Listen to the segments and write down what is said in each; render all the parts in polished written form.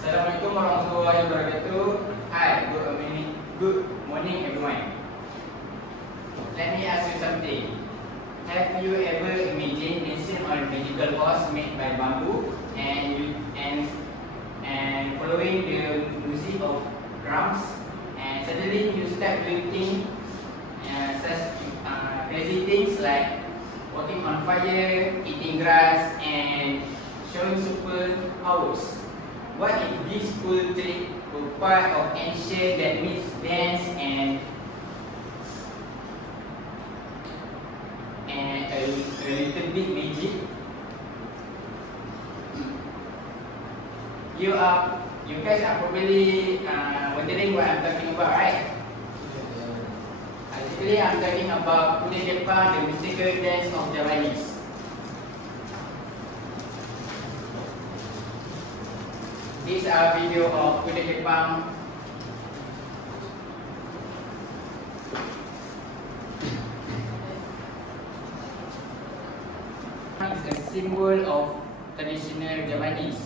Assalamualaikum warahmatullahi wabarakatuh. Hi, good morning everyone. Let me ask you something. Have you ever imagined dancing on a magical horse made by bamboo and following the music of drums, and suddenly you start doing things such crazy things like walking on fire, eating grass, and showing superpowers? What if this cool trick were part of ancient that meets dance and a little bit magic? You guys are probably wondering what I'm talking about, right? Actually, I'm talking about Kuda Kepang, the mystical dance of Javanese. These are video of Kuda Kepang. It's a symbol of traditional Javanese.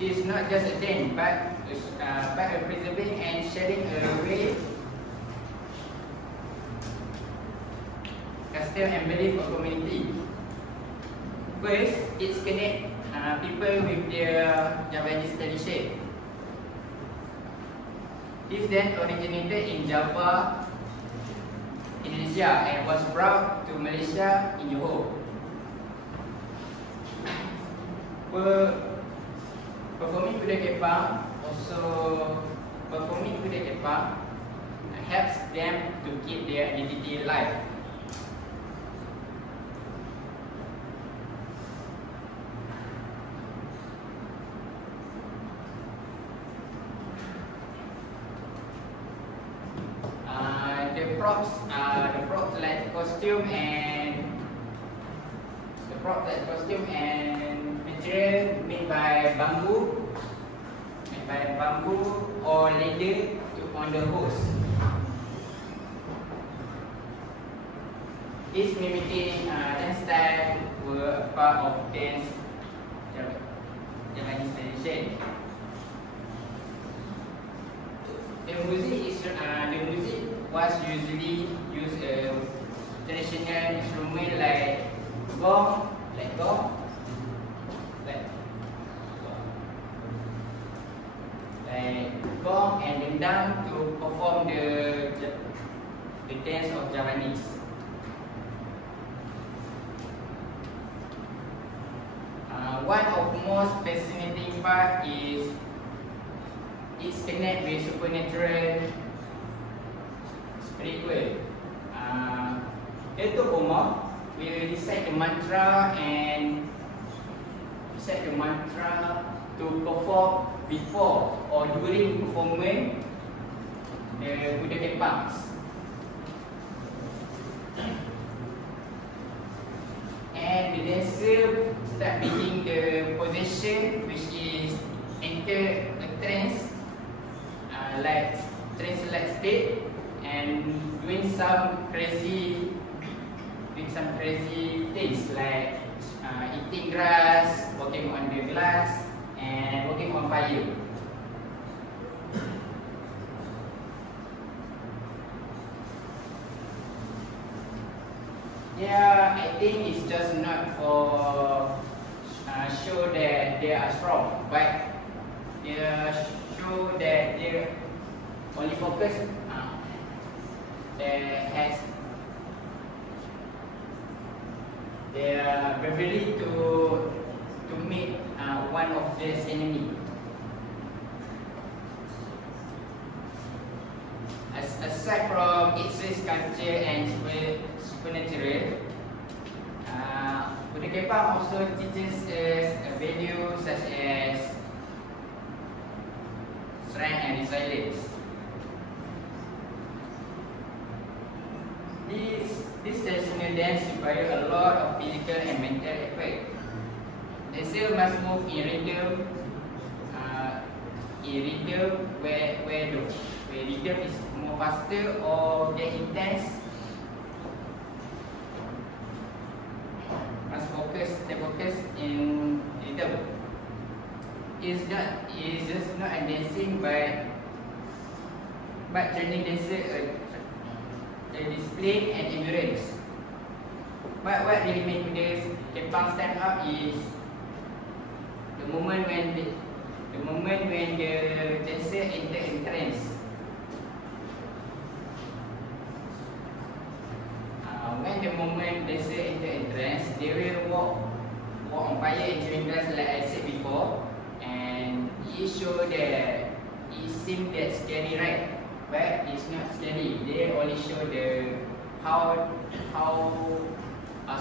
It's not just a dance, but a preserving and sharing a way custom and belief of community. First, it's connect people with their Javanese tradition. This dance originated in Java, Indonesia, and was brought to Malaysia in Johor. Performing Kuda Kepang helps them to keep their identity alive. The props like costume and material made by bamboo or leather on the horse. This mimicking dance style were a part of dance Javanese tradition. The music was usually used a traditional instrument like gong, and dendang to perform the dance of Javanese. One of the most fascinating part is its connect with supernatural spiritual. Datuk Omar will recite the mantra to perform before or during performance the Kuda Kepangs. And the dancer start making the position, which is enter a trance like state, and doing some crazy things like eating grass, walking on the glass, and walking on fire. Yeah, I think it's just not for show that they are strong, but they show that they only focus their ability to meet one of their enemy. Aside from its rich culture and supernatural, Kuda Kepang also teaches us a value such as strength and resilience. This traditional dance requires a lot of physical and mental effort. Dancer must move in rhythm, where rhythm is more faster or get intense. Must stay focused is just not a dancing but training dancer a display and endurance. But what really makes today's Kepang stand out is the moment when the dancer enter in trance. When the moment dancer enter in trance, they will walk on fire and chewing grass, like I said before, and it shows that it seems that scary, right? But it's not scary. They only show how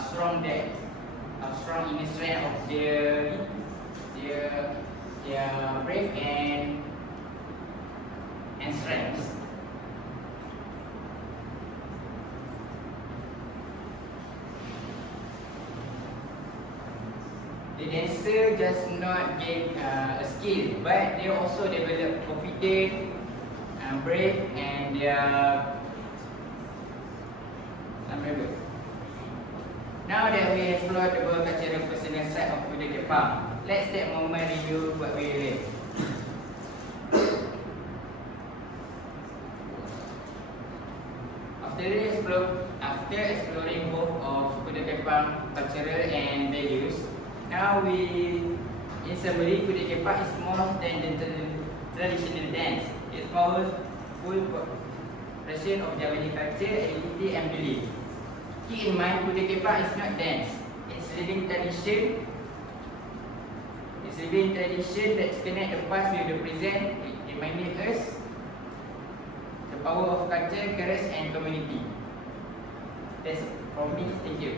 strong inner strength of their brave and strength. The dancer just not gain a skill, but they also develop confidence, brave, and rebel. Now that we explored the cultural personal side of Kuda Kepang, let's take a moment review what we learned. After exploring both of Kuda Kepang cultural and values, now in summary, Kuda Kepang is more than the traditional dance. It's powerful expression of Javanese culture, identity, and belief. Keep in mind, Kuda Kepang is not dance. It's living tradition. It's living tradition that connects the past with the present, reminding us the power of culture, courage, and community. That's from me. Thank you.